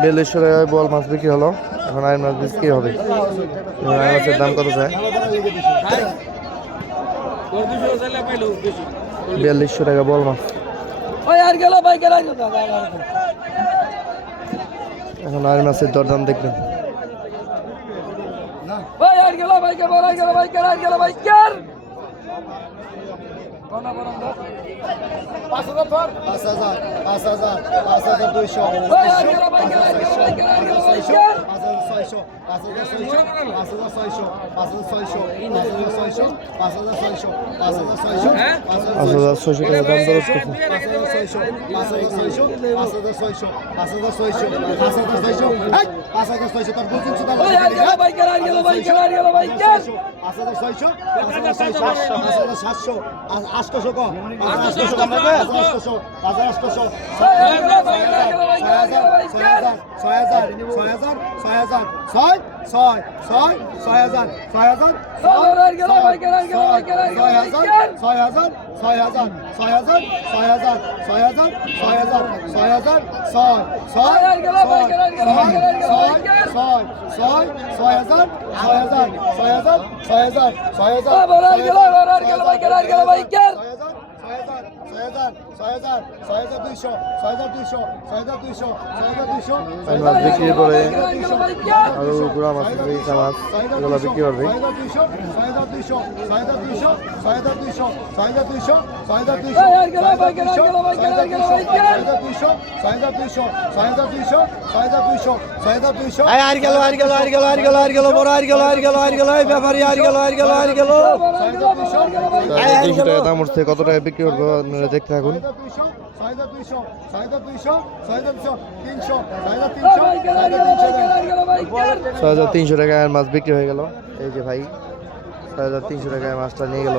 4200 বল মাছ বিক্রি হলো। এখন আইন মাছ বিক্রি হবে। মাছের দাম কত যায়? 4200 টাকা বল মাছ। এখন আইন মাছের দরদাম দেখবেন। বিক্রি করে আরো গুড়া মাছ মাছ এগুলো বিক্রি করবে। দাম উঠছে, কত টাকা বিক্রি করবো আপনারা দেখতে থাকুন। 6300 টাকায় মাছ বিক্রি হয়ে গেল। এই যে ভাই 6300 টাকায় মাছটা নিয়ে গেল।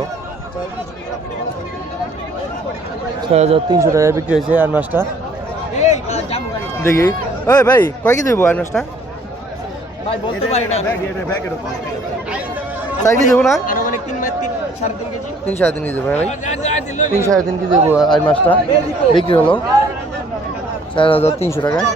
6300 টাকায় বিক্রি হয়েছে আর মাছটা। দেখি ওই ভাই কয় কেজি দেবো আর মাছটা? 4 কেজি দেবো না? 3-3.5 কেজি দেবো ভাই। 3-3.5 কেজি দেবো আর মাছটা বিক্রি হলো 4300 টাকায়।